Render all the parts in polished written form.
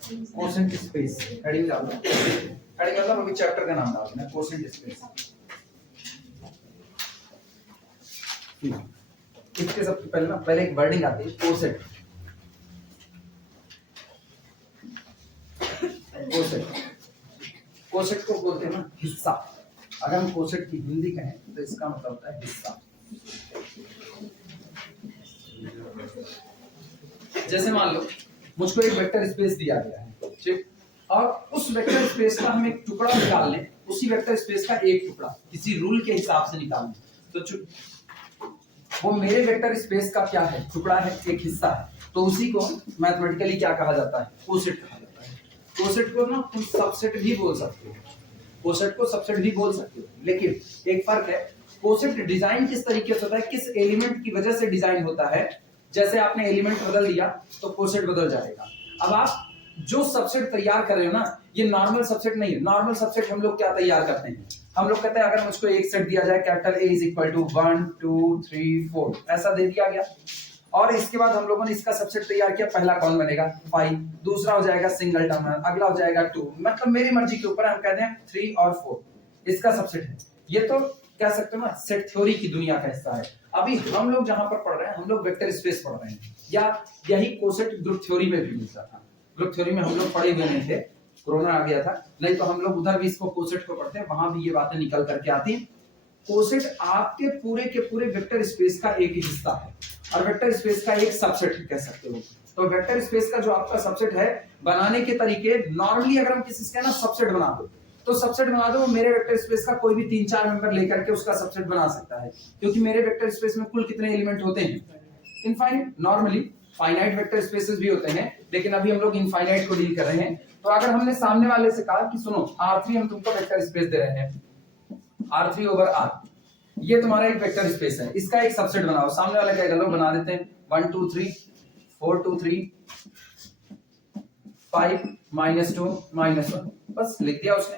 Quotient space heading डाल दो। Heading मतलब अभी चैप्टर का नाम डाल देना कोसेंट स्पेस। इसके सबसे पहले ना पहले एक वर्डिंग आती है कोसेट। कोसेट को बोलते हैं ना हिस्सा। अगर हम कोसेट की हिंदी कहें तो इसका मतलब होता है हिस्सा। जैसे मान लो मुझको एक वेक्टर स्पेस दिया गया है, ठीक, और उस वेक्टर स्पेस का हम एक टुकड़ा निकाल लें, उसी वेक्टर स्पेस का एक टुकड़ा किसी रूल के हिसाब से निकाल लें, तो वो मेरे वेक्टर स्पेस का क्या है, टुकड़ा है, एक हिस्सा है, तो उसी को मैथमेटिकली क्या कहा जाता है, कोसेट कहा जाता है। कोसेट को ना तुम सबसेट भी बोल सकते हो, कोसेट को सबसेट भी बोल सकते हो, लेकिन एक फर्क है, कोसेट डिजाइन किस तरीके से होता है, किस एलिमेंट की वजह से डिजाइन होता है। जैसे आपने एलिमेंट बदल दिया तो कोसेट बदल जाएगा। अब आप जो सबसेट तैयार कर रहे हो ना, ये नॉर्मल सबसेट नहीं है। नॉर्मल सबसेट हम लोग क्या तैयार करते हैं, हम लोग कहते हैं अगर मुझको एक सेट दिया जाए capital A is equal to 1 2 3 4 ऐसा दे दिया गया, और इसके बाद हम लोगों ने इसका सबसेट तैयार किया, पहला कौन बनेगा 5, दूसरा हो जाएगा सिंगल टर्म, अगला हो जाएगा 2, मतलब मेरी मर्जी के ऊपर हम कहते हैं 3 और 4 इसका सबसेट है। ये तो कह सकते हो ना सेट थ्योरी की दुनिया का हिस्सा है। अभी हम लोग जहां पर पढ़ रहे हैं, हम लोग वेक्टर स्पेस पढ़ रहे हैं, या यही कोसेट ग्रुप थ्योरी में भी मिलता था। ग्रुप थ्योरी में हम लोग पढ़े हुए नहीं थे, कोरोना आ गया था, नहीं तो हम लोग उधर भी इसको कोसेट को पढ़ते हैं, वहां भी ये बातें निकल करके आती हैं। कोसेट आपके पूरे के पूरे वेक्टर स्पेस का एक हिस्सा है, और वेक्टर स्पेस का एक सबसेट कह सकते हो। तो वेक्टर स्पेस का जो आपका सबसेट है, बनाने के तरीके नॉर्मली अगर हम किसी से ना सबसेट बना दो, तो सबसेट बना दो, मेरे वेक्टर स्पेस का कोई भी 3-4 मेंबर लेकर के उसका सबसेट बना सकता है, क्योंकि मेरे वेक्टर स्पेस में कुल कितने एलिमेंट होते हैं, infinite. Normally finite vector spaces भी होते हैं, लेकिन अभी हम लोग इनफाइनाइट को डील कर रहे हैं। तो अगर हमने सामने वाले से कहा कि सुनो R3 हम तुमको वेक्टर स्पेस दे रहे हैं, R3 ओवर R, ये तुम्हारा एक वेक्टर स्पेस है, इसका एक सबसेट बनाओ। सामने वाला क्या करो, बना देते हैं 1 2 3 4 2 3 5 -2 -1, बस लिख दिया उसने,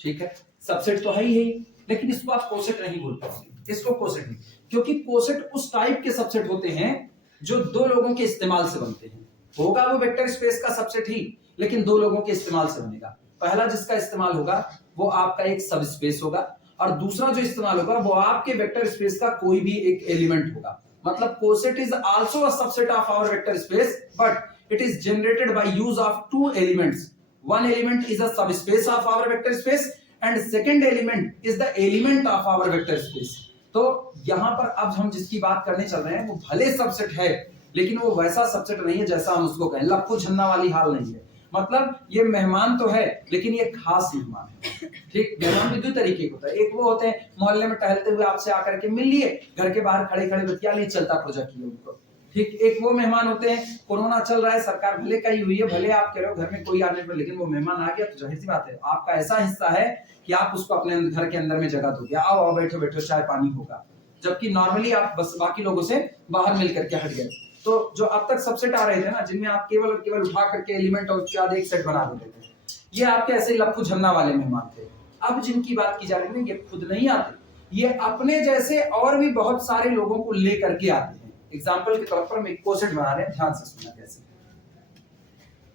ठीक है। सबसेट तो है ही, लेकिन इसको आप कोसेट नहीं बोल पाओगे, इसको कोसेट नहीं, क्योंकि कोसेट उस टाइप के सबसेट होते हैं जो दो लोगों के इस्तेमाल से बनते हैं। होगा वो वेक्टर स्पेस का सबसेट ही, लेकिन दो लोगों के इस्तेमाल से बनेगा। पहला जिसका इस्तेमाल होगा वो आपका एक सब स्पेस होगा, और दूसरा जो इस्तेमाल होगा वो आपके वेक्टर स्पेस का कोई भी एक एलिमेंट होगा। मतलब coset is also a subset of our vector space, but it is generated by use of two elements. One element is a subspace of our vector space and second element is the element of our vector space. तो यहाँ पर अब हम जिसकी बात करने चल रहे हैं वो भले सबसेट है, लेकिन वो वैसा सबसेट नहीं है जैसा हम उसको कहें, लप्पू छन्ना वाली हाल नहीं है। मतलब ये मेहमान तो है, लेकिन ये खास मेहमान है, ठीक। मेहमान भी दो तरीके के होता है, एक वो होते हैं मोहल्ले में टहलते हुए आपसे आकर के मिल लिए, घर के बाहर खड़े खड़े बतिया लिए, चलता प्रोजेक्ट किया उनको, ठीक। एक वो मेहमान होते हैं, कोरोना चल रहा है, सरकार भले कही हुई है, भले आप कह रहे हो घर में कोई आने पर, लेकिन वो मेहमान आ गया तो जाहिर सी बात है आपका ऐसा हिस्सा है कि आप उसको अपने घर के अंदर में जगह दोगे, आओ आओ बैठो बैठो चाय पानी होगा, जबकि नॉर्मली आप बस बाकी लोगों से बाहर मिल करके हट गए। तो जो अब तक सबसेट आ रहे थे ना, जिनमें आप केवल और केवल उठा करके एलिमेंट और उसके बाद एक सेट बना देते थे, ये आपके ऐसे लप्पू झन्ना वाले मेहमान थे। अब जिनकी बात की जा रही है, ये खुद नहीं आते, ये अपने जैसे और भी बहुत सारे लोगों को लेकर के आते हैं। एग्जाम्पल के तौर पर हम एक कोसेट बना रहे हैं, ध्यान से सुनना कैसे।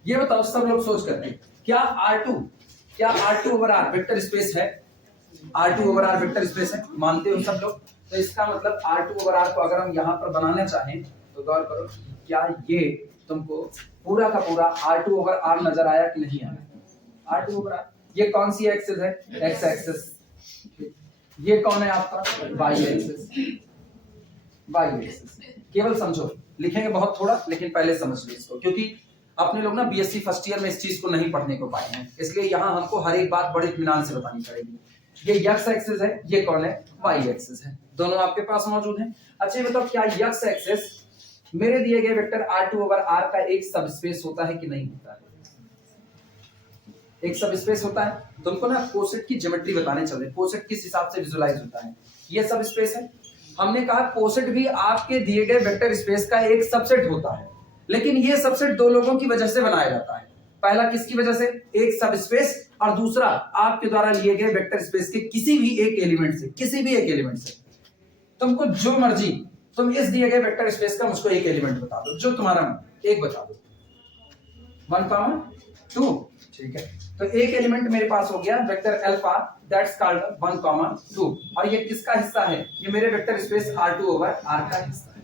ये बताओ सब लोग सोच करके, क्या R2 over R vector space है? R2 over R vector space है, मानते हो सब लोग? तो इसका मतलब R2 ओवर R को अगर हम यहाँ पर बनाना चाहें तो गौर करो, क्या ये तुमको पूरा का पूरा R2 ओवर R नजर आया कि नहीं आया? R2 ओवर R, ये कौन सी एक्सिस है? X axis. ये कौन है आपका? Y axis. वाई एक्सिस केवल समझो, लिखेंगे बहुत थोड़ा, लेकिन पहले समझ लो इसको, क्योंकि अपने लोग ना बीएससी फर्स्ट ईयर में इस चीज को नहीं पढ़ने को पाए हैं, इसलिए यहाँ हमको हर एक बात बड़े इत्मीनान से बतानी पड़ेगी। ये एक्स एक्सिस है, ये कौन है? वाई एक्सिस है, दोनों आपके पास मौजूद हैं। अच्छा ये बताओ, क्या एक्स एक्सिस मेरे दिए गए वेक्टर R2 ओवर R का एक सबस्पेस होता है कि नहीं होता है? एक सबस्पेस होता है। तुमको ना कोसेट की ज्योमेट्री बताने चल रहे, कोसेट किस हिसाब से विजुलाइज होता है। ये सबस्पेस है, हमने कहा कोसेट भी आपके दिए गए वेक्टर स्पेस का एक सबसेट होता है, लेकिन ये सबसेट दो लोगों की वजह से बनाया जाता है। पहला किसकी वजह से? एक सबस्पेस, और दूसरा आपके द्वारा लिए गए वेक्टर स्पेस के किसी भी एक एलिमेंट से, किसी भी एक एलिमेंट से। तुमको जो मर्जी, तुम इस दिए गए वेक्टर स्पेस का मुझको एक एलिमेंट बता दो, जो तुम्हारा एक बता दो। 1,2, ठीक है। तो एक एलिमेंट मेरे पास हो गया वेक्टर अल्फा, दैट्स कॉल्ड 1,2, और ये किसका हिस्सा है? ये मेरे vector space R2 over R का हिस्सा है।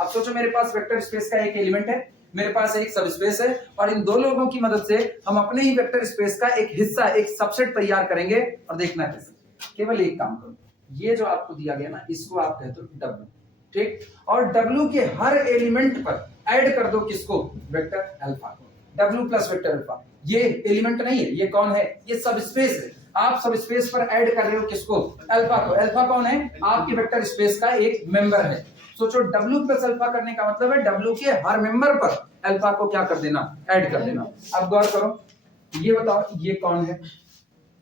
अब सोचो मेरे पास वेक्टर स्पेस का एक एलिमेंट है, मेरे पास एक सब स्पेस है, और इन दो लोगों की मदद से हम अपने ही वेक्टर स्पेस का एक हिस्सा, एक सबसेट तैयार करेंगे। और देखना कैसे, केवल एक काम करो, ये जो आपको दिया गया ना, इसको आप कहते हो W, ठीक, और W के हर एलिमेंट पर ऐड कर दो किसको? वेक्टर अल्फा को। W प्लस वेक्टर अल्फा, ये एलिमेंट नहीं है, ये कौन है? ये सब स्पेस है। आप सब स्पेस पर ऐड कर रहे हो किसको? अल्फा को। अल्फा कौन है? आपके वेक्टर स्पेस का एक मेंबर है। सोचो W प्लस अल्फा करने का मतलब है W के हर मेंबर पर अल्फा को क्या कर देना? ऐड कर देना। अब गौर करो, ये बताओ ये कौन है?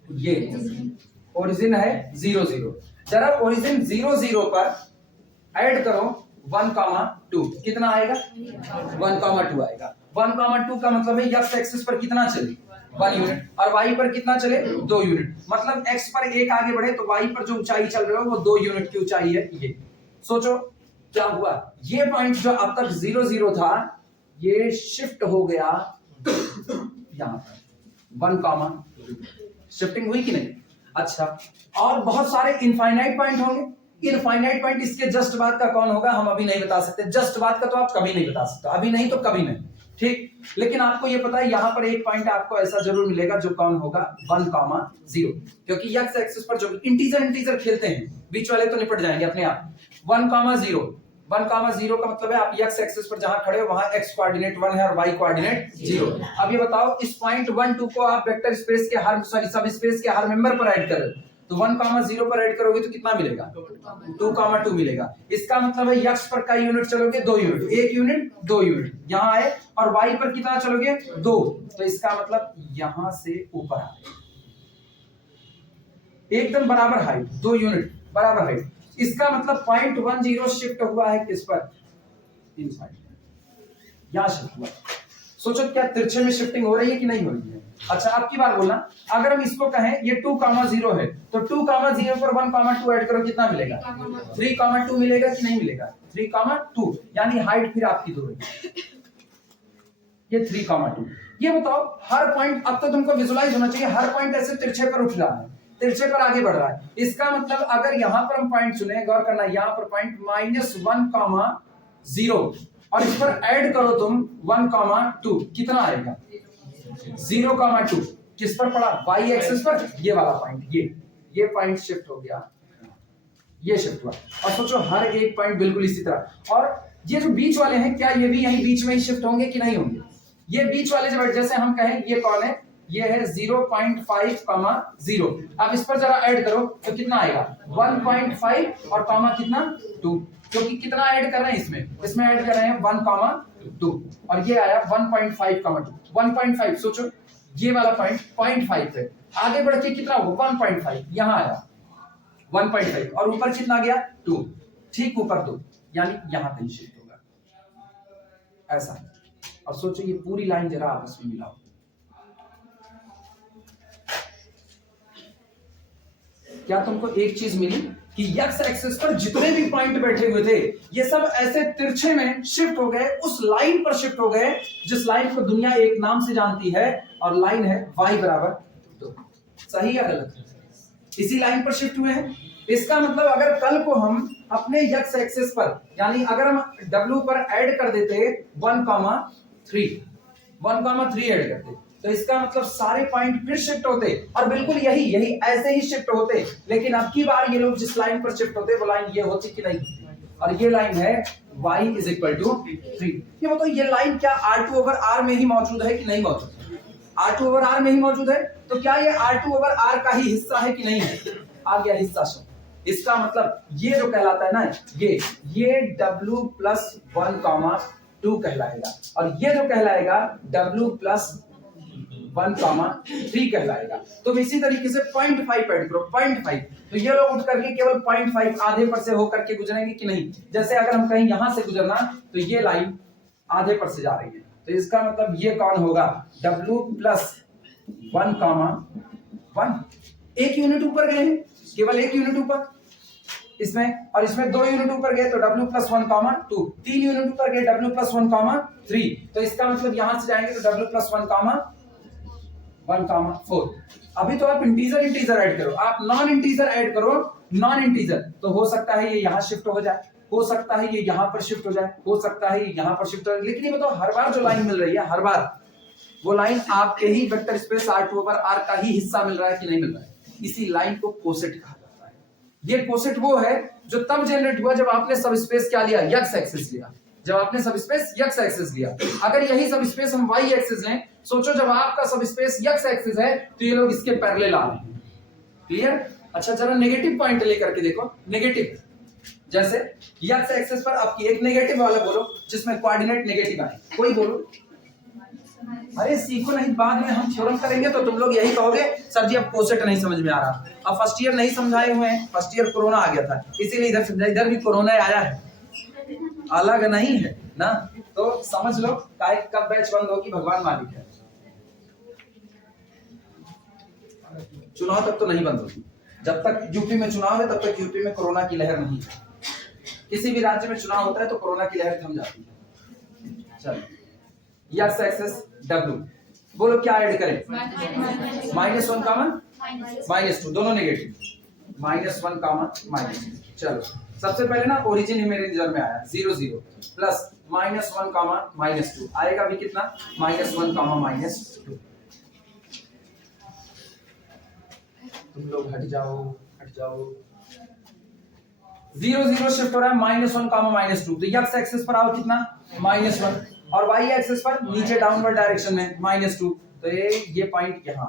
ये ओरिजिन है 0 0। जरा ओरिजिन 0 0 पर ऐड करो 1,2, कितना आएगा? 1,2 आएगा। 1,2 का मतलब है x एक्सिस पर कितना चले? 1 यूनिट, और y पर कितना चले? 2 यूनिट। मतलब x पर 1 आगे बढ़े तो y पर जो ऊंचाई चल रहे हो वो 2 यूनिट की ऊंचाई है। ये सोचो क्या हुआ, ये पॉइंट जो अब तक 0 0 था, ये शिफ्ट हो गया यहां पर 1,2। शिफ्टिंग हुई कि नहीं? अच्छा, और बहुत सारे इनफाइनाइट पॉइंट होंगे। इनफाइनाइट पॉइंट इसके जस्ट बाद का कौन होगा हम अभी नहीं बता सकते। जस्ट बाद का तो आप कभी नहीं बता सकते, अभी नहीं तो कभी नहीं, ठीक। लेकिन आपको ये पता है यहां पर एक पॉइंट आपको ऐसा जरूर मिलेगा जो कौन होगा? 1,0, क्योंकि x एक्सिस पर जो इंटीजर खेलते हैं बीच वाले तो निपट जाएंगे अपने आप। 1,0 का मतलब है आप x एक्सिस पर जहां खड़े हो वहां x कोऑर्डिनेट 1 है और y कोऑर्डिनेट 0। अब ये बताओ इस पॉइंट 1 2 को आप वेक्टर स्पेस के हर सब स्पेस के हर मेंबर पर ऐड कर रहे हो, तो 1,0 पर ऐड करोगे तो कितना मिलेगा? 2,2 मिलेगा। इसका मतलब है x पर कई यूनिट चलोगे? 2 यूनिट, 1 यूनिट 2 यूनिट यहां आए, और y पर कितना चलोगे? 2, तो इसका मतलब यहां से ऊपर आए, एकदम बराबर हाइट, 2 यूनिट बराबर हाइट। इसका मतलब 0.10 शिफ्ट हुआ है किस पर? इनसाइड, यहां शिफ्ट हुआ। सोचो क्या तिरछे में शिफ्टिंग हो रही है कि नहीं हो रही है? अच्छा, अब की बार बोलना, अगर हम इसको कहें ये 2,0 है, तो 2,0 पर 1,2 ऐड करो, कितना मिलेगा? 3,2 मिलेगा कि नहीं मिलेगा? 3,2, यानी हाइट फिर आपकी 2 है, ये 3,2। ये बताओ हर पॉइंट, अब तो तुमको विजुलाइज होना चाहिए, हर पॉइंट ऐसे तिरछे पर उठ रहा है, तिरछे पर आगे बढ़ रहा है। इसका मतलब अगर यहां पर हम पॉइंट चुने, गौर करना, यहां पर पॉइंट -1,0 और इस पर ऐड करो तुम 1,2, कितना आएगा? 0,2। किस पर पड़ा? y एक्सिस पर, ये वाला पॉइंट, ये पॉइंट शिफ्ट हो गया, ये शिफ्ट हुआ। और सोचो हर एक पॉइंट बिल्कुल इसी तरह। और ये जो बीच वाले हैं, क्या ये भी यहीं बीच में ही शिफ्ट होंगे कि नहीं होंगे? ये बीच वाले जब जैसे हम कहें ये कौन है? ये है 0.5,0। अब इस पर जरा ऐड करो तो कितना आएगा? 1.5 और कॉमा कितना? 2, क्योंकि कितना ऐड कर रहे हैं इसमें ऐड कर रहे हैं 1,2, और ये आया 1.5,2। 1.5, सोचो ये वाला पॉइंट 0.5 है, आगे बढ़ के कितना होगा? 1.5, यहां आया 1.5, और ऊपर कितना गया? 2, ठीक ऊपर 2, यानी यहां कहीं शिफ्ट होगा, ऐसा। और सोचो ये पूरी लाइन जरा आपस में मिलाओ, क्या तुमको एक चीज मिली कि x एक्सिस पर जितने भी पॉइंट बैठे हुए थे ये सब ऐसे तिरछे में शिफ्ट हो गए, उस लाइन पर शिफ्ट हो गए जिस लाइन को दुनिया एक नाम से जानती है, और लाइन है y बराबर 2। सही या गलत? इसी लाइन पर शिफ्ट हुए हैं। इसका मतलब अगर कल को हम अपने x एक्सिस पर, यानी अगर हम w पर ऐड कर देते 1,3 ऐड करते, तो इसका मतलब सारे पॉइंट फिर शिफ्ट होते, और बिल्कुल यही ऐसे ही शिफ्ट होते। लेकिन अब की बार ये लोग जिस लाइन पर शिफ्ट होते वो लाइन ये होती कि नहीं, और ये लाइन है y = 3। ये बताओ ये लाइन क्या R2 ओवर R में ही मौजूद है कि नहीं मौजूद? R2 ओवर R में ही मौजूद है, तो क्या ये R2 ओवर R का ही हिस्सा है कि नहीं है? आ गया हिस्सा शब्द। इसका मतलब ये जो कहलाता है ना, ये W + 1,2 कहलाएगा, और ये जो कहलाएगा W + 1,3 कहलाएगा। तो इसी तरीके से 0.5 ऐड करो, 0.5, तो ये लोग उठ करके केवल 0.5 आधे पर से होकर के गुजरेंगे कि नहीं? जैसे अगर हम कहीं यहां से गुजरना, तो ये लाइन आधे पर से जा रही है, तो इसका मतलब ये कौन होगा? W + 1,1, 1 यूनिट ऊपर गए हैं, केवल 1 यूनिट ऊपर। इसमें, और इसमें 2 यूनिट ऊपर गए तो w प्लस 1 कॉमा 2, 3 यूनिट ऊपर गए w प्लस 1 कॉमा 3, तो इसका मतलब यहां से जाएंगे तो w प्लस 1 कॉमा 4। अभी तो आप इंटीजर ऐड करो, आप नॉन इंटीजर ऐड करो, नॉन इंटीजर, तो हो सकता है ये यहां शिफ्ट हो जाए, हो सकता है ये यहां पर शिफ्ट हो जाए, हो सकता है ये यहां पर शिफ्ट हो जाए, लेकिन ये बताओ हर बार जो लाइन मिल रही है, हर बार वो लाइन आपके ही vector space R2 over R का ही हिस्सा मिल रहा है कि नहीं मिल रहा है, इसी लाइन को कोसेट कहा जाता है। ये कोसेट वो है जो तब जनरेट हुआ जब आपने सब स्पेस क्या लिया, x एक्सिस लिया, जब आपने सब स्पेस x एक्सिस लिया। अगर यही सब स्पेस हम y एक्सिस लें, सोचो जब आपका सब स्पेस x एक्सिस है तो ये लोग इसके पैरेलल आ रहे हैं, क्लियर। अच्छा जरा नेगेटिव पॉइंट लेकर के देखो, नेगेटिव, जैसे x एक्सिस पर आपकी एक नेगेटिव वाला बोलो जिसमें कोऑर्डिनेट नेगेटिव आए, कोई बोलो। अरे सीखो नहीं, बाद में हम थ्योरम करेंगे तो तुम लोग यही कहोगे सर जी अब कोसेट नहीं समझ में आ रहा। अब फर्स्ट ईयर नहीं समझाए हुए हैं, फर्स्ट ईयर कोरोना आ गया था, इसीलिए इधर भी कोरोना आया है, अलग नहीं है ना, तो समझ लो कब बैच बंद होगी भगवान मालिक है। चुनाव तक तो नहीं बंद होगी, जब तक यूपी में चुनाव है तब तक यूपी में कोरोना की लहर नहीं है। किसी भी राज्य में चुनाव होता है तो कोरोना की लहर थम जाती है। चलो x एक्सिस w, बोलो क्या ऐड करें, -1 कॉमा -2, दोनों नेगेटिव, -1 कॉमा -2। चलो सबसे पहले ना ओरिजिन ही मेरे नजर में आया 0 0 प्लस -1 कॉमा -2 आएगा भी कितना, -1 कॉमा -2। तुम लोग हट जाओ, हट जाओ। 0 0 शिफ्ट हो रहा है -1 कॉमा -2, तो x एक्सिस पर आओ कितना, -1, और y एक्सिस पर नीचे डाउनवर्ड डायरेक्शन में -2, तो ये पॉइंट यहां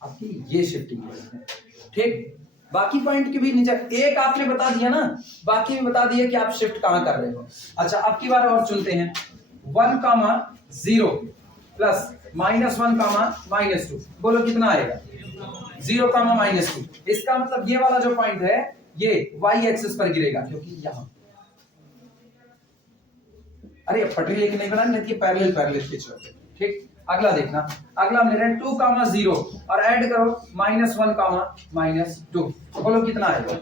आपकी ये शिफ्टिंग है, ठीक। बाकी पॉइंट की भी नीचे एक आपने बता दिया ना, बाकी भी बता दिया कि आप शिफ्ट कहां कर रहे हो। अच्छा अब की बार और चुनते हैं 1 कॉमा 0 प्लस -1 कॉमा -2, बोलो कितना आएगा, 0 कॉमा -2। इसका मतलब ये वाला जो पॉइंट है ये y एक्सिस पर गिरेगा, क्योंकि यहां, अरे पटरी लेके नहीं बनानी, नहीं पैरेलल खींच रहे थे, ठीक। अगला देखना, अगला हम ले रहे हैं 2 कॉमा 0 और ऐड करो -1 कॉमा -2, बोलो कितना आएगा,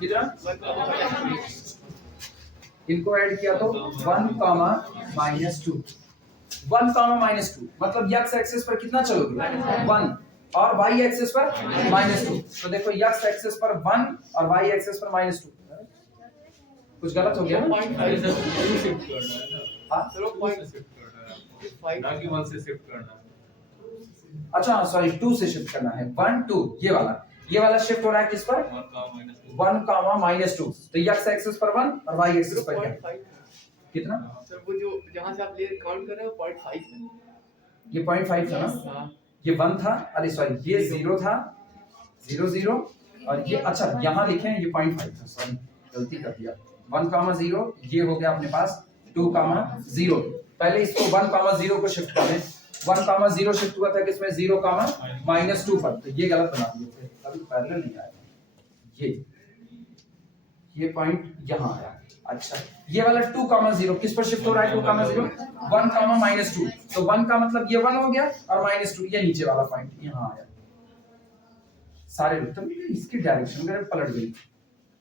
कितना, इनको ऐड किया तो 1 कॉमा -2, 1 कॉमा -2 मतलब x एक्सिस पर कितना चलोगे 1 और y एक्सिस पर -2, तो देखो x एक्सिस पर 1 और y एक्सिस पर -2, कुछ गलत हो गया ना, अच्छा सॉरी 2 से शिफ्ट करना है, 1 2, ये वाला शिफ्ट हो रहा है किस पर, 1 कॉमा -2, तो x एक्सिस पर 1 और y एक्सिस पर कितना, सर वो जो जहां से आप ले काउंट कर रहे हो 0.5 है, ये 0.5 था ना, ये 1 था, अरे सॉरी ये 0 था, 0 0 और ये, अच्छा यहाँ लिखे हैं ये 0.5 था, सॉरी गलती कर दिया, 1 कॉमा 0 ये हो गया अपने पास 2 कॉमा 0, पहले इसको 1 कॉमा 0 को शिफ्ट कर दें, 1 कॉमा 0 शिफ्ट हुआ था किसमें, 0 कॉमा -2 पर, तो ये गलत बना दिए थे, अभी पैरेलल नहीं आया, ये पॉइंट यहाँ आया। अच्छा ये वाला 2 कॉमा 0 किस पर शिफ्ट हो रहा है, 2 कॉमा 0 1 कॉमा -2, तो 1 का मतलब ये 1 हो गया और -2 ये नीचे वाला पॉइंट यहाँ आया, सारे तो इसकी डायरेक्शन अगर पलट गई।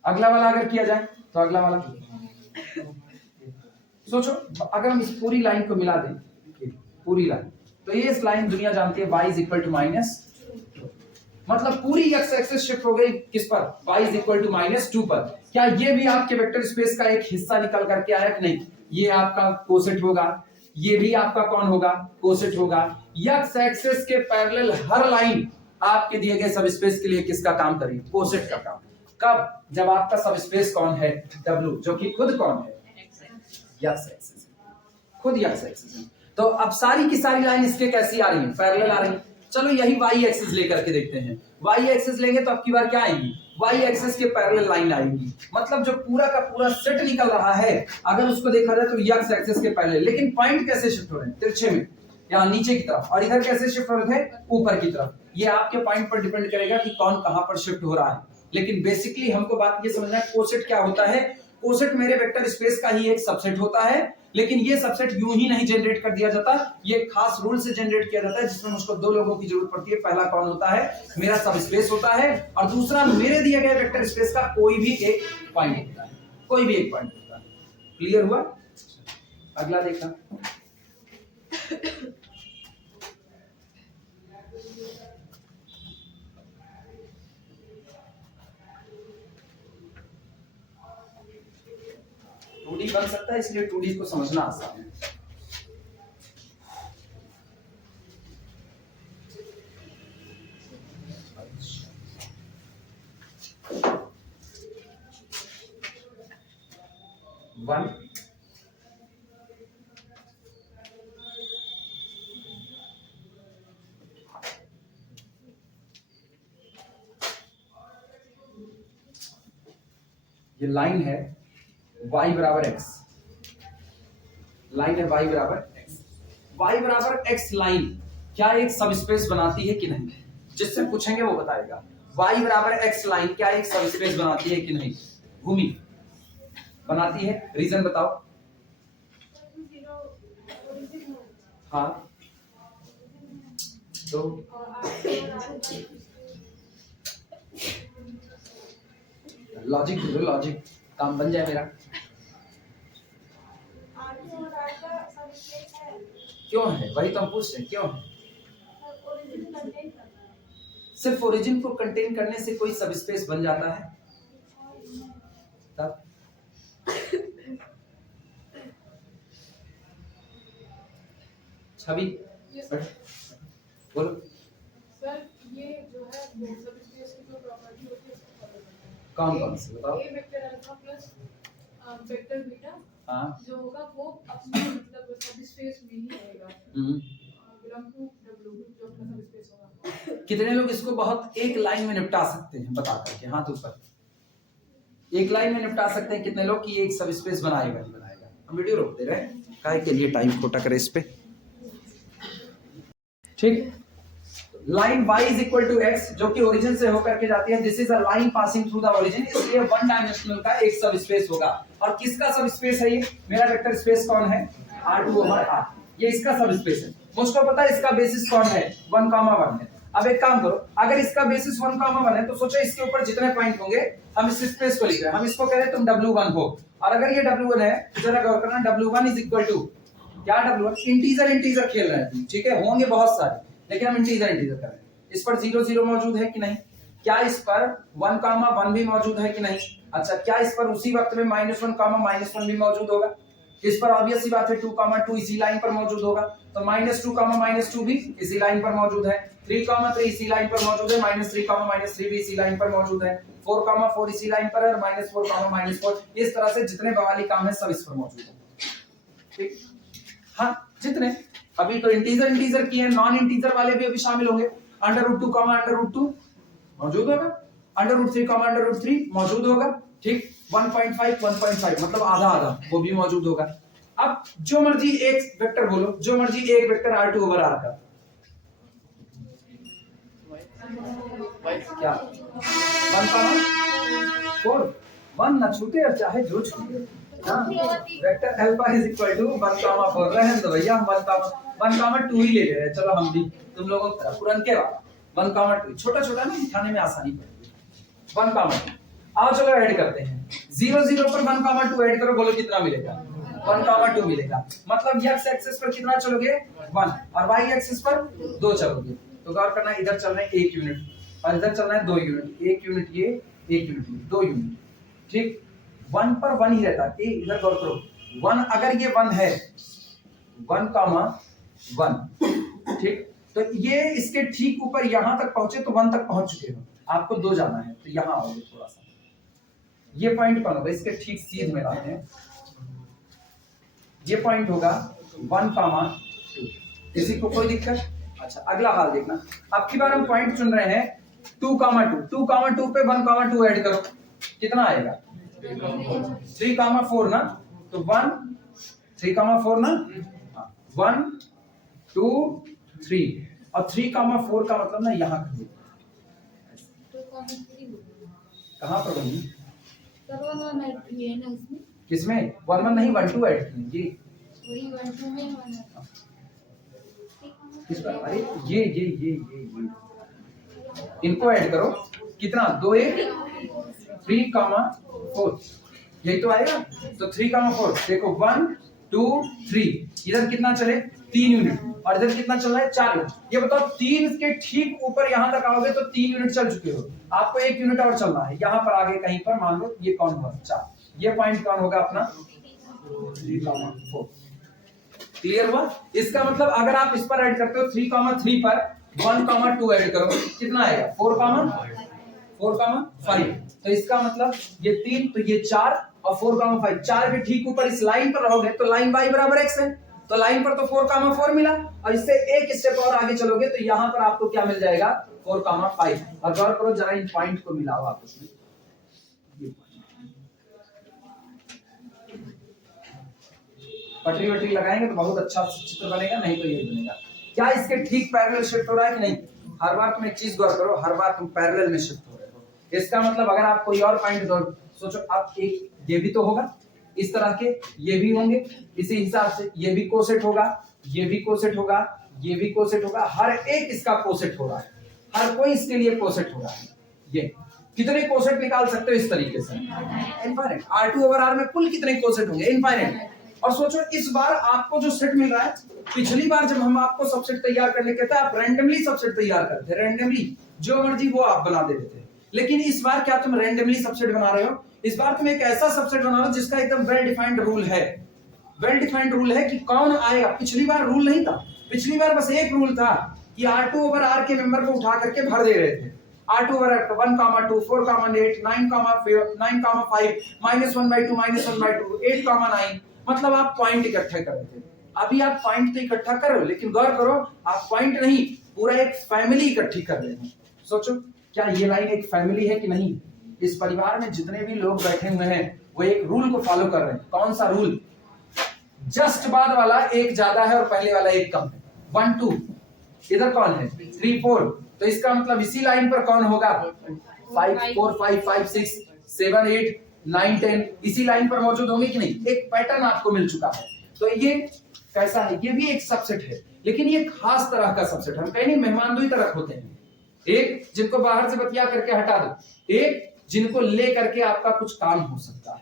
अगला वाला अगर किया जाए तो अगला वाला सोचो, अगर हम इस पूरी लाइन को मिला दें, पूरी लाइन, तो ये इस लाइन दुनिया जानती है y इज इक्वल टू -2, मतलब पूरी x एक्सिस शिफ्ट हो गई किस पर, y इज इक्वल टू -2 पर। क्या ये भी आपके वेक्टर स्पेस का एक हिस्सा निकल करके आया कि नहीं, ये आपका कोसेट होगा, ये भी आपका कौन होगा, कोसेट होगा। x एक्सिस के पैरेलल हर लाइन आपके दिए गए सब स्पेस के लिए किसका काम करेगी, कोसेट का काम। कब, जब आपका सब स्पेस कौन है, w, जो कि खुद कौन है, x एक्सिस, खुद x एक्सिस है। तो अब सारी की सारी लाइन इसके कैसी आ रही है, पैरेलल आ रही है। चलो यही y एक्सिस लेकर के देखते हैं, y एक्सिस लेंगे तो अब की बार क्या आएगी, y एक्सिस के पैरेलल लाइन आएगी, मतलब जो पूरा का पूरा सेट निकल रहा है अगर उसको देखा जाए तो x एक्सिस के पैरेलल, लेकिन पॉइंट कैसे शिफ्ट हो रहे हैं, तिरछे में, यहाँ नीचे की तरफ, और इधर कैसे शिफ्ट हो रहे थे, ऊपर की तरफ। ये आपके पॉइंट पर डिपेंड करेगा कि कौन कहां पर शिफ्ट हो रहा है, लेकिन बेसिकली हमको बात ये समझना है कोसेट क्या होता है, कोसेट मेरे वेक्टर स्पेस का ही एक सबसेट होता है, लेकिन ये सबसेट यूं ही नहीं जनरेट कर दिया जाता, ये खास रूल से जनरेट किया जाता है जिसमें मुझको दो लोगों की जरूरत पड़ती है। पहला कौन होता है, मेरा सब स्पेस होता है, और दूसरा मेरे दिए गए वेक्टर स्पेस का कोई भी एक पॉइंट होता है, कोई भी एक पॉइंट होता है। क्लियर हुआ? अगला देखना, टू डी बन सकता है, इसलिए टू डी को समझना आसान है। वन ये लाइन है y बराबर x, लाइन है y बराबर x, y बराबर x लाइन क्या एक सबस्पेस बनाती है कि नहीं, जिससे पूछेंगे वो बताएगा। y बराबर x लाइन क्या एक सबस्पेस बनाती है कि नहीं? भूमि बनाती है, रीजन बताओ। हाँ तो लॉजिक दो, लॉजिक काम बन जाए मेरा। क्यों है, वही तो हम पूछ रहे हैं, क्यों है? सिर्फ ओरिजिन को कंटेन करने से कोई सबस्पेस बन जाता है? तब छवि बोलो सर, ये जो है सबस्पेस की जो प्रॉपर्टी होती है उसको फॉलो करता है। कौन कौन से बताओ। A vector alpha plus vector beta हाँ जो होगा वो अपने मतलब सबस्पेस में ही रहेगा, बिलोंग टू W जो अपना सबस्पेस होगा। कितने लोग इसको बहुत एक लाइन में निपटा सकते हैं, बता करके हाथ ऊपर। एक लाइन में निपटा सकते हैं कितने लोग कि एक सबस्पेस बनाएगा नहीं बनाएगा? हम वीडियो रोक दे रहे हैं, काहे के लिए टाइम खोटा करे इस पे। ठीक, line y is equal to x जो कि ओरिजिन से होकर के जाती है, this is a line passing through the origin, इसलिए वन डायमेंशनल का एक सब स्पेस होगा। और किसका सब स्पेस है ये? मेरा वेक्टर स्पेस कौन है? R2 ओवर R, ये इसका सब स्पेस है। मुझको पता है इसका बेसिस कौन है, 1,1 है। अब एक काम करो, अगर इसका बेसिस 1,1 है तो सोचो इसके ऊपर जितने पॉइंट होंगे हम इस स्पेस को लिख रहे हैं, हम इसको कह रहे हैं तुम W1 हो। और अगर ये W1 है तो जरा गौर करना, W1 इज इक्वल टू क्या? W1 इंटीजर खेल रहे हैं, ठीक है, होंगे बहुत सारे, लेकिन हम इंटीजर कर रहे हैं। इस पर 0 0 मौजूद है कि नहीं? क्या इस पर 1,1 भी मौजूद है कि नहीं? अच्छा, क्या इस पर उसी वक्त में -1, -1 भी मौजूद होगा? इस पर ऑब्वियस सी बात है 2,2 इसी लाइन पर मौजूद होगा, तो -2, -2 भी इसी लाइन पर मौजूद है, 3,3 इसी लाइन पर मौजूद है, -3, -3 भी इसी लाइन पर मौजूद है, 4,4 इसी लाइन पर है, और -4, -4 इस तरह से जितने बवाली काम है सब इस पर मौजूद है। ठीक, हाँ जितने अभी तो इंटीजर किए, नॉन इंटीजर वाले भी अभी शामिल होंगे। √2, √2 मौजूद होगा, √3, √3 मौजूद होगा। ठीक, 1.5 मतलब आधा आधा वो भी मौजूद होगा। अब जो मर्जी एक वेक्टर बोलो, जो मर्जी एक वेक्टर R2 ओवर R का क्या 1,4 1 ना छूटे और चाहे जो छूटे, vector alpha is equal to 1,4 रहे हैं तो भैया हम 1,2 ही ले ले रहे हैं। चलो हम भी तुम लोगों की तरह पुरन के 1,2 छोटा छोटा ना लिखाने में आसानी पड़ती है। 1,2 आओ चलो ऐड करते हैं, 0 0 पर 1,2 ऐड करो, बोलो कितना मिलेगा? 1,2 मिलेगा। मतलब x एक्सिस पर कितना चलोगे? 1, और y एक्सिस पर 2 चलोगे। तो गौर करना, इधर चल रहे हैं 1 यूनिट और इधर चल रहा है 2 यूनिट, 1 यूनिट ये 1 यूनिट ये 2 यूनिट। ठीक, 1 पर 1 ही रहता है। इधर गौर करो, 1 अगर ये 1 है 1,1, ठीक, तो ये इसके ठीक ऊपर यहां तक पहुंचे तो 1 तक पहुंच चुके हो, आपको 2 जाना है तो यहां आओगे थोड़ा सा, ये पॉइंट कौन होगा? इसके ठीक सीध में लाते हैं, ये पॉइंट होगा 1,2। किसी को कोई दिक्कत? अच्छा, अगला हाल देखना, अब की बार हम पॉइंट चुन रहे हैं 2,2 पे 1,2 ऐड करो, कितना आएगा? 3,4 ना, तो 1 3,4 ना, 1 2 3, और 3,4 का मतलब ना यहाँ कहाँ पर बनी? सर 1 1 ऐड किए ना उसमें, किसमें 1 1 नहीं 1 2 ऐड किए जी। वही 1 2 में 1 किस पर? अरे ये इनको ऐड करो, कितना 2 1 3 4, यही तो आएगा। तो 3 4 देखो 1 2 3, इधर कितना चले 3 यूनिट और इधर कितना चल रहा है 4 यूनिट। ये बताओ 3 के ठीक ऊपर यहां तक आओगे तो 3 यूनिट चल चुके हो, आपको 1 यूनिट और चलना है। यहां पर आगे कहीं पर मान लो ये कौन हुआ 4, ये पॉइंट कौन होगा अपना 3 4। क्लियर हुआ? इसका मतलब अगर आप इस पर ऐड करते हो 3 3 पर 1 2 ऐड करो, कितना आएगा 4 5। तो इसका मतलब ये 3 तो ये 4 और 4 5, 4 के ठीक ऊपर इस लाइन पर रहोगे तो लाइन y बराबर x है, तो लाइन पर तो 4 4 मिला, और इससे एक स्टेप और आगे चलोगे तो यहां पर आपको क्या मिल जाएगा 4 5। और गौर करो जरा इन पॉइंट को मिलाओ आपस में, पटरी वटरी लगाएंगे तो बहुत अच्छा चित्र बनेगा, नहीं तो ये बनेगा। क्या इसके ठीक पैरेलल शिफ्ट हो रहा है कि नहीं? हर बार तुम एक चीज गौर करो, हर बार तुम पैरेलल में शिफ्ट हो रहे हो। इसका मतलब अगर आप कोई और पॉइंट सोचो, आप एक ये भी तो होगा इस तरह के, ये भी होंगे इसी हिसाब से, ये भी कोसेट होगा, ये भी कोसेट होगा, ये भी कोसेट होगा, हर एक इसका कोसेट हो रहा है, हर कोई इसके लिए कोसेट हो रहा है। ये कितने कोसेट निकाल सकते हो इस तरीके से? इनफाइनाइट। R2/R में कुल कितने कोसेट होंगे? इनफाइनाइट। और सोचो इस बार आपको जो सेट मिल रहा है, पिछली बार जब हम आपको सबसेट तैयार करने कहते हैं आप रैंडमली सबसेट तैयार करते हैं, रैंडमली जो मर्जी वो आप बना देते थे। लेकिन इस बार क्या तुम रैंडमली सबसेट बना रहे हो? इस बार तुम एक ऐसा सबसेट बना रहे हो जिसका एकदम वेल डिफाइंड रूल है, वेल डिफाइंड रूल है कि कौन आएगा। पिछली बार रूल नहीं था, पिछली बार बस एक रूल था कि R2/R के मेंबर को उठा करके भर दे रहे थे। R2/R 1 2 4 8 9 5 -1/2 -1/2 8 9, मतलब आप पॉइंट इकट्ठे कर रहे थे। अभी आप पॉइंट तो इकट्ठा कर रहे हो, लेकिन गौर करो आप पॉइंट नहीं, पूरा एक फैमिली इकट्ठी कर रहे हो। सोचो क्या ये लाइन एक फैमिली है कि नहीं? इस परिवार में जितने भी लोग बैठे हुए हैं वो एक रूल को फॉलो कर रहे हैं। कौन सा रूल? जस्ट बाद वाला एक ज्यादा है और पहले वाला एक कम है। 1 2, इधर कौन है 3 4, तो इसका मतलब इसी लाइन पर कौन होगा 5 4 5 5 6 7 8 9 10, इसी लाइन पर मौजूद होंगे कि नहीं? एक पैटर्न आपको मिल चुका है। तो ये कैसा है? ये भी एक सबसेट है, लेकिन ये खास तरह का सबसेट है। हम कहीं नहीं मेहमान दो ही तरह होते हैं, एक जिनको बाहर से बतिया करके हटा दो, एक जिनको ले करके आपका कुछ काम हो सकता है।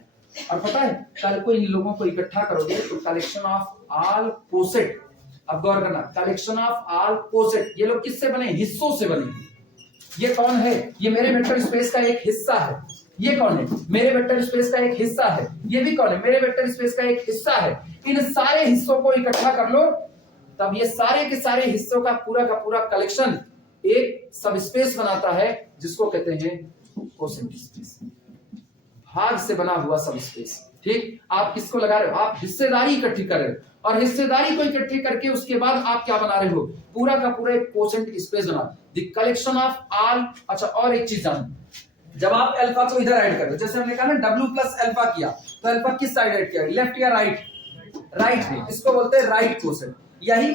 और पता है कल को इन लोगों को इकट्ठा करोगे तो कलेक्शन ऑफ ऑल कोसेट, अब गौर करना, कलेक्शन ऑफ ऑल कोसेट, ये लोग किससे बने? हिस्सों से बने। ये कौन है? ये मेरे वेक्टर स्पेस का एक हिस्सा है। ये कौन है? मेरे वेक्टर स्पेस का एक हिस्सा है। ये भी कौन है? मेरे वेक्टर स्पेस का एक हिस्सा है। इन सारे हिस्सों को इकट्ठा कर लो, तब ये सारे के सारे हिस्सों का पूरा कलेक्शन एक सब स्पेस बनाता है, जिसको कहते हैं कोसेंट स्पेस, भाग से बना हुआ सब स्पेस। ठीक, आप किसको लगा रहे हो? आप हिस्सेदारी इकट्ठी कर रहे हो, और हिस्सेदारी को इकट्ठी करके उसके बाद आप क्या बना रहे हो? पूरा का पूरा एक कोसेंट स्पेस बना, द कलेक्शन ऑफ ऑल। अच्छा, और एक चीज जानो, जब आप अल्फा को इधर ऐड कर रहे हो, जैसे हमने कहा ना W प्लस अल्फा किया, तो अल्फा किस साइड ऐड किया? लेफ्ट या राइट? राइट है, इसको बोलते हैं राइट कोसेंट। यही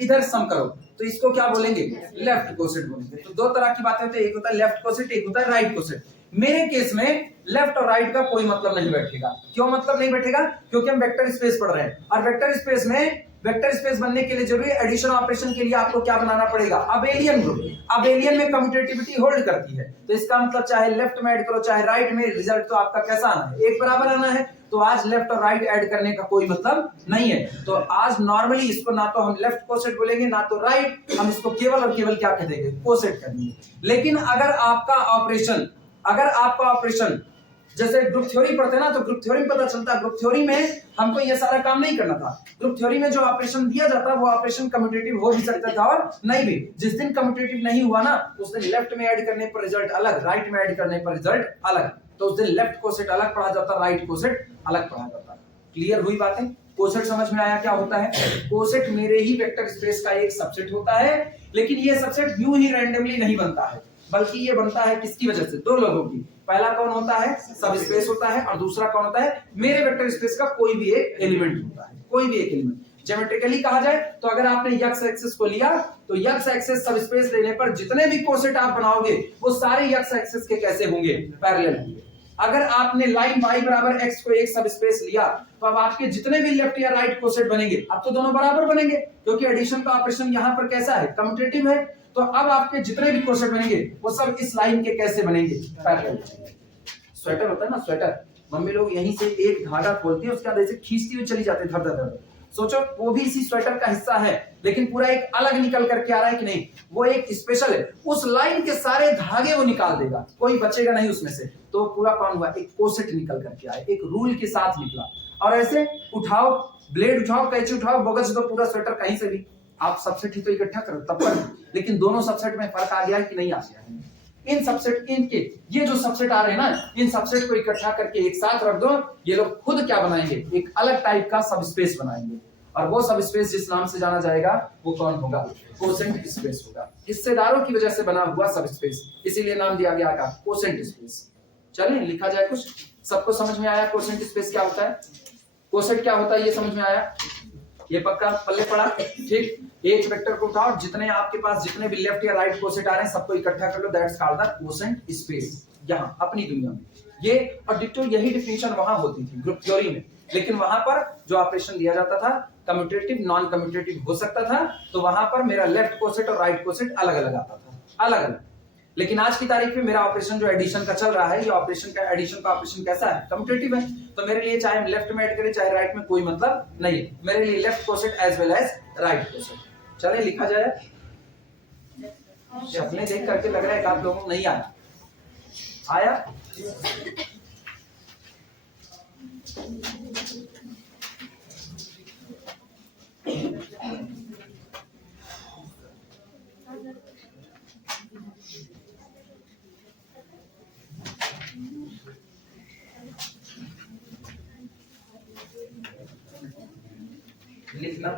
इधर सम करो तो इसको क्या बोलेंगे? लेफ्ट कोसेंट बोलेंगे। तो दो तरह की बातें होती है, एक होता है लेफ्ट कोसेंट, एक होता है राइट कोसेंट। मेरे केस में लेफ्ट और राइट का कोई मतलब नहीं बैठेगा। क्यों मतलब नहीं बैठेगा? क्योंकि हम वेक्टर स्पेस पढ़ रहे हैं, और वेक्टर स्पेस में वेक्टर स्पेस बनने के लिए जरूरी एडिशन ऑपरेशन के लिए आपको क्या बनाना पड़ेगा? Abelian group. अबेलियन में कम्यूटेटिविटी होल्ड करती है, तो इसका मतलब चाहे लेफ्ट में ऐड करो चाहे राइट में, रिजल्ट तो आपका कैसा आना है? एक बराबर आना है। तो आज लेफ्ट और राइट ऐड करने का कोई मतलब नहीं है। तो आज नॉर्मली इसको ना तो हम लेफ्ट कोसेट बोलेंगे ना तो राइट, हम इसको केवल और केवल क्या कह देंगे? कोसेट कर देंगे। लेकिन अगर आपका ऑपरेशन जैसे ग्रुप थ्योरी पढ़ते हैं ना, तो ग्रुप थ्योरी में पता चलता है, ग्रुप थ्योरी में हमको ये सारा काम नहीं करना था। ग्रुप थ्योरी में जो ऑपरेशन दिया जाता है वो ऑपरेशन कम्यूटेटिव हो भी सकता था और नहीं भी। जिस दिन कम्यूटेटिव नहीं हुआ ना, उस दिन लेफ्ट में ऐड करने पर रिजल्ट अलग, राइट में ऐड करने पर रिजल्ट अलग। तो उस दिन लेफ्ट कोसेट अलग पढ़ा जाता, राइट कोसेट अलग पढ़ा जाता। क्लियर हुई बातें? कोसेट समझ में आया क्या होता है? कोसेट मेरे ही वेक्टर स्पेस का एक सबसेट होता है, लेकिन ये सबसेट यूं ही रैंडमली नहीं बनता है, बल्कि ये बनता है किसकी वजह से? दो लोगों की। पहला कौन होता है? सब स्पेस होता है, और दूसरा कौन होता है? मेरे वेक्टर स्पेस का कोई भी एक एलिमेंट होता है, कोई भी एक एलिमेंट। ज्योमेट्रिकली कहा जाए तो अगर आपने x एक्सिस को लिया तो x एक्सिस सब स्पेस लेने पर जितने भी कोसेट आप बनाओगे वो सारे x एक्सिस के कैसे होंगे? पैरेलल होंगे। अगर आपने लाइन y बराबर x को एक सब स्पेस लिया तो अब आपके जितने भी लेफ्ट या राइट कोसेट बनेंगे अब तो दोनों बराबर बनेंगे, क्योंकि एडिशन का ऑपरेशन यहाँ पर कैसा है, कम्यूटेटिव है। तो अब आपके जितने भी कोसेट बनेंगे वो सब इस लाइन के कैसे बनेंगे, पैरेलल। स्वेटर होता है ना, स्वेटर, मम्मी लोग यहीं से एक धागा खोलती है, उसके बाद ऐसे खींचती हुई चली जाती है धर धर धर। सोचो वो भी इसी स्वेटर का हिस्सा है, लेकिन पूरा एक अलग निकल करके आ रहा है कि नहीं, वो एक स्पेशल है, उस लाइन के सारे धागे वो निकाल देगा, कोई बचेगा नहीं उसमें से। तो पूरा कौन हुआ, एक कोसेट निकल करके आया, एक रूल के साथ निकला। और ऐसे उठाओ, ब्लेड उठाओ, कैंची उठाओ, बगस दो पूरा स्वेटर कहीं से भी, आप सबसेट ही तो इकट्ठा करो तब पर। लेकिन दोनों सबसेट में फर्क आ गया है कि नहीं आ गया है? इन सबसेट, इनके ये जो सबसेट आ रहे हैं ना, इन सबसेट को इकट्ठा करके एक साथ रख दो, ये लोग खुद क्या बनाएंगे, एक अलग टाइप का सब स्पेस बनाएंगे। और वो सब स्पेस जिस नाम से जाना जाएगा वो कौन होगा, कोसेंट स्पेस होगा। हिस्सेदारों की वजह से बना हुआ सब स्पेस, इसीलिए नाम दिया गया का कोसेंट स्पेस। चलिए लिखा जाए कुछ, सबको समझ में आया कोसेंट स्पेस क्या होता है, कोसेट क्या होता है ये समझ में आया, ये पक्का पल्ले पड़ा। ठीक, एक वेक्टर को उठाओ, जितने आपके पास जितने भी लेफ्ट या राइट कोसेट आ रहे हैं सबको इकट्ठा कर लो, that's called the quotient space. यहाँ अपनी दुनिया में ये, और डिट्टो यही डिफिनेशन वहां होती थी ग्रुप थ्योरी में, लेकिन वहां पर जो ऑपरेशन दिया जाता था कम्यूटेटिव नॉन कम्यूटेटिव हो सकता था, तो वहां पर मेरा लेफ्ट कोसेट और राइट कोसेट अलग अलग आता था, अलग अलग। लेकिन आज की तारीख में मेरा ऑपरेशन जो एडिशन का चल रहा है, ये ऑपरेशन का एडिशन का ऑपरेशन कैसा है, कम्यूटेटिव है। तो मेरे लिए चाहे हम लेफ्ट में ऐड करें चाहे राइट में, कोई मतलब नहीं है, मेरे लिए left coset as well as right coset. चले लिखा जाए, अपने देख करके लग रहा है कि आप लोगों को नहीं आया, आया? लिखना,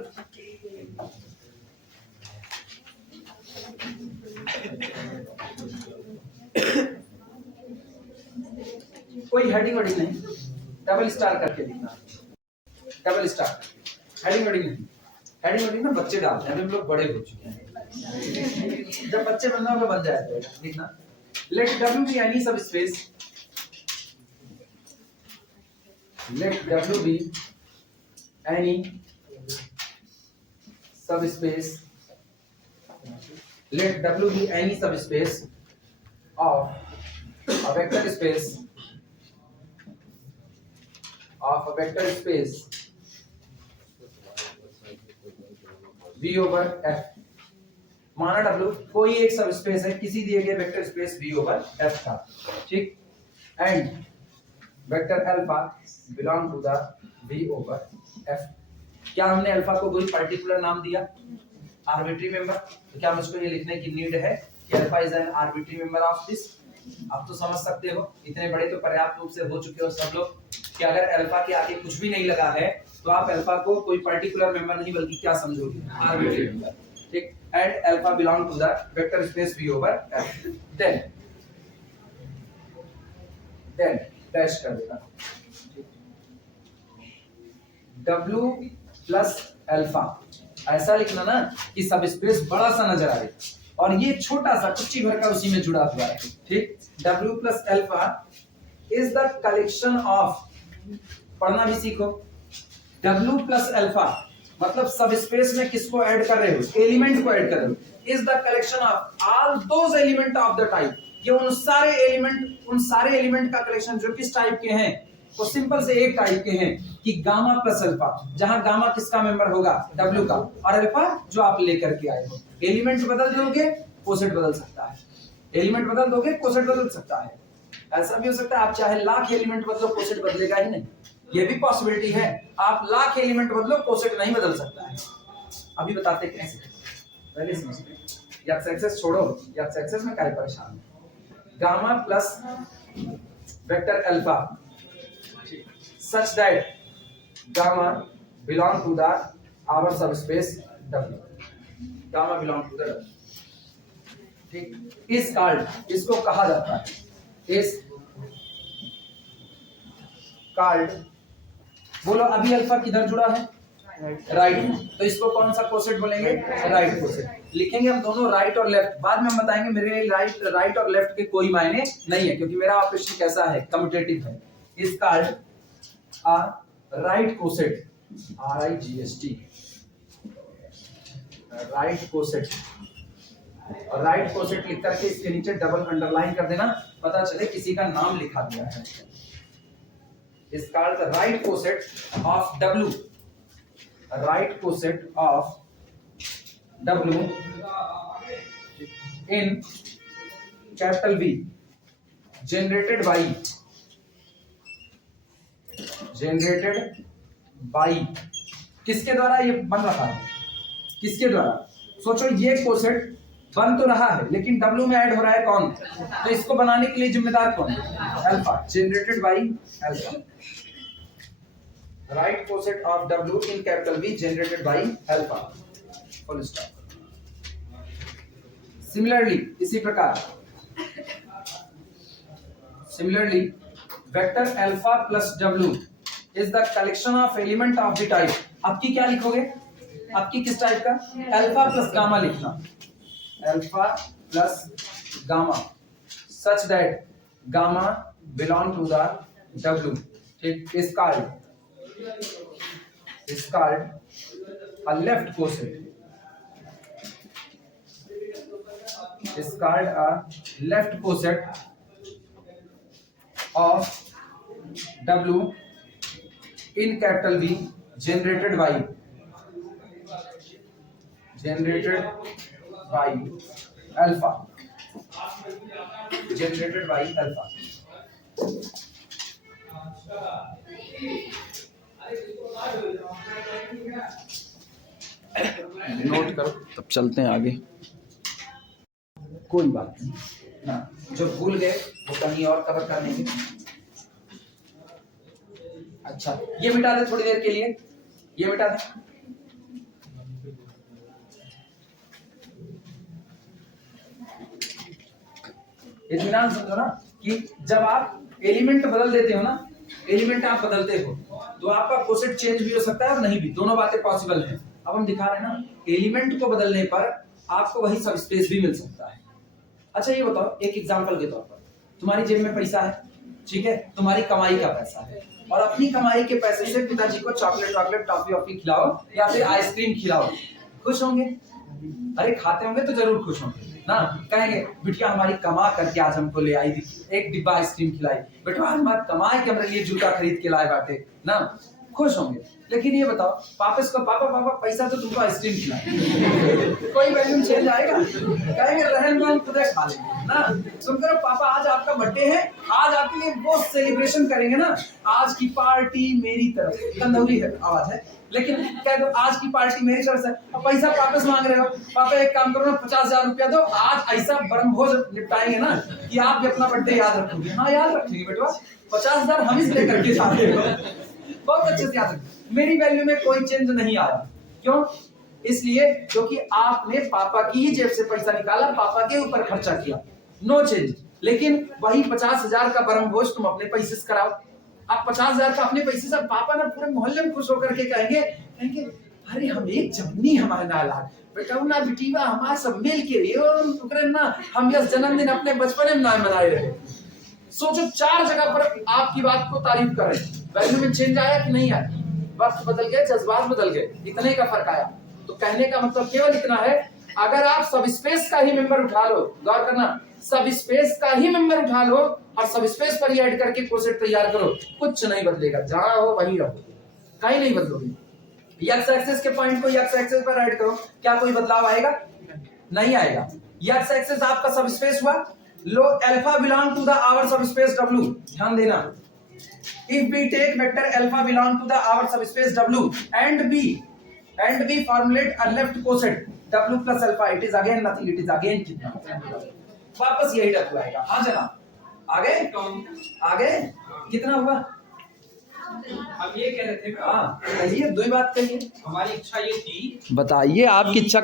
कोई हेडिंग वेडिंग नहीं, डबल स्टार करके लिखना, डबल स्टार, हेडिंग वेडिंग नहीं। हेडिंग वेडिंग ना बच्चे डालते हैं, हम लोग बड़े हो चुके हैं, जब बच्चे बनना होगा बन जाएगा। लिखना, late W be any subspace, let W be any subspace, let W be any subspace of a vector space, of a vector space V over F। माना W कोई एक सब स्पेस है किसी दिए गए vector space V over F था, ठीक, and vector alpha belong to the V over F। क्या हमने अल्फा को कोई पर्टिकुलर नाम दिया, आर्बिट्री मेंबर? तो क्या मुझको ये लिखने की नीड है कि alpha is an arbitrary member of this? आप तो समझ सकते हो, इतने बड़े तो पर्याप्त रूप से हो चुके हो सब लोग कि अगर अल्फा के आगे कुछ भी नहीं लगा है तो आप अल्फा को कोई पर्टिकुलर मेंबर नहीं बल्कि क्या समझोगे, आर्बिट्री मेंबर, ठीक। And alpha belong to the vector space V over F। Then dash कर देना, W प्लस अल्फा, ऐसा लिखना ना कि सब स्पेस बड़ा सा नजर आए और ये छोटा सा कुच्ची भर का उसी में जुड़ा हुआ है, ठीक। W plus alpha is the collection of, पढ़ना भी सीखो, W प्लस अल्फा मतलब सब स्पेस में किसको ऐड कर रहे हो, एलिमेंट को ऐड कर रहे हो, is the collection of all those element of the type, ये उन सारे एलिमेंट का कलेक्शन जो किस टाइप के हैं, तो सिंपल से एक टाइप के हैं कि गामा प्लस अल्फा, जहां गामा किसका मेंबर होगा, W का, और अल्फा जो आप लेकर के आए हो। एलिमेंट बदल दोगे कोसेट बदल सकता है, एलिमेंट बदल दोगे कोसेट बदल सकता है। ऐसा भी हो सकता है आप चाहे लाख एलिमेंट बदलो कोसेट बदलेगा ही नहीं, ये भी पॉसिबिलिटी है। आप लाख एलिमेंट बदलो कोसेट नहीं बदल सकता है। अभी बताते कैसे, पहले समझते हैं। या सक्सेस छोड़ो, या सक्सेस में क्या परेशान है। Gamma plus vector alpha such that gamma belong to the our subspace W, gamma belong to the W, ठीक, is called, इसको कहा जाता है, is called, बोलो अभी अल्फा किधर जुड़ा है, राइट। तो इसको कौन सा कोसेट बोलेंगे? Right coset. लिखेंगे हम दोनों राइट और लेफ्ट, बाद में हम बताएंगे मेरे लिए राइट और लेफ्ट के कोई मायने नहीं है, क्योंकि मेरा ऑपरेशन कैसा है, कम्यूटेटिव है। Is called a right coset, RIGST, right coset. और राइट कोसेट लिख करके इसके नीचे डबल अंडरलाइन कर देना, पता चले किसी का नाम लिखा दिया है। Is called the right coset of W, right coset of W in capital V generated by किसके द्वारा ये बन रहा है? किसके द्वारा? सोचो, ये कोसेट बन तो रहा है लेकिन W में ऐड हो रहा है कौन? तो इसको बनाने के लिए जिम्मेदार कौन? Alpha, generated by alpha. Right coset of W in capital V generated by alpha, full stop। Similarly, इसी प्रकार similarly vector alpha plus W is the collection of element of the type. आपकी क्या लिखोगे? आपकी किस टाइप का? Alpha plus gamma लिखना, alpha plus gamma, such that gamma belong to the W। ठीक, is called a left coset, is called a left coset of W in capital V generated by alpha, generated by alpha। Note करो, तब चलते हैं आगे। कोई बात नहीं ना, जो भूल गए वो कहीं और कवर कर लेंगे। अच्छा, ये मिटा दे थोड़ी देर के लिए, ये मिटा दे। इत्मीनान समझो ना कि जब आप एलिमेंट बदल देते हो ना, एलिमेंट आप बदलते हो तो आपका कोसेट चेंज भी हो सकता है और नहीं भी, दोनों बातें पॉसिबल हैं। अब हम दिखा रहे हैं ना, एलिमेंट को बदलने पर आपको वही सब स्पेस भी मिल सकता है। अच्छा ये बताओ, एक एग्जांपल के तौर पर, तुम्हारी जेब में पैसा है, ठीक है, तुम्हारी कमाई का पैसा है, और अपनी कमाई के पैसे से पिताजी को चॉकलेट टॉफी वॉफी खिलाओ या फिर आइसक्रीम खिलाओ, खुश होंगे? अरे खाते होंगे तो जरूर खुश होंगे ना, कहेंगे बिटिया हमारी कमा करके आज हमको ले आई थी, एक डिब्बा आइसक्रीम खिलाई, बेटा हमारे कमाए के हमारे लिए जूता खरीद के लाए बाटे ना, खुश होंगे। लेकिन ये बताओ, पापा को पापा पैसा तो तुमको आइसक्रीम खिलाए, कोई वैल्यू चेंज आएगा? कहेंगे रहन दो, खुद खा लेंगे ना। सुनकर पापा आज आपका बर्थडे है, आज आपके लिए वो सेलिब्रेशन करेंगे ना, आज की पार्टी मेरी तरफ, कंदौली है आवाज है, लेकिन कह दो आज की पार्टी मेरी तरफ से। अब पैसा वापस मांग रहे हो, पापा एक काम करो ना 50,000 रुपया दो, आज ऐसा ब्रह्मभोज निपटाएंगे ना कि आप भी अपना बर्थडे याद रखोगे। हाँ याद रखेंगे बेटा, 50,000 हम इस लेकर के जाते हैं, बहुत अच्छे से याद रखें। मेरी वैल्यू में कोई चेंज नहीं आया, क्यों? इसलिए क्योंकि आपने पापा की ही जेब से पैसा निकाला, पापा के ऊपर खर्चा किया, नो चेंज। लेकिन वही 50,000 का ब्रह्मभोज तुम अपने पैसे से कराओ, आप 50,000 का अपने पैसे से, पापा ना पूरे मोहल्ले में खुश होकर के कहेंगे अरे हम एक जमनी हमारे नाला बेटा ना बिटीवा हमारे सब मिल के ना हम यह जन्मदिन अपने बचपन में ना मनाए रहे। सोचो 4 जगह पर आपकी बात को तारीफ कर रहे, वैल्यू में चेंज आया कि नहीं आया? वक्त बदल गए, जज्बात बदल गए, इतने का फर्क आया। तो कहने का मतलब केवल इतना है, अगर आप सब स्पेस का ही मेंबर उठा लो, गौर करना, सब स्पेस का ही मेंबर उठा लो और सब स्पेस पर ही ऐड करके कोसेट तैयार करो, कुछ नहीं बदलेगा, जहां हो वहीं रहो, कहीं नहीं बदलोगे। एक्स एक्सिस के पॉइंट को एक्स एक्सिस पर ऐड करो, क्या कोई बदलाव आएगा? नहीं आएगा। एक्स एक्सिस आपका सब स्पेस हुआ, लो alpha belong to the our subspace W, ध्यान देना। If we take vector alpha belong to the our subspace W and we formulate a left coset W plus alpha, it is again nothing, it is again कितना, वापस यही W आएगा। हाँ जनाब, आगे कितना हुआ? अब ये कह रहे थे, हाँ कहिए, दो ही बात कहिए। हमारी इच्छा ये थी, बताइए आपकी इच्छा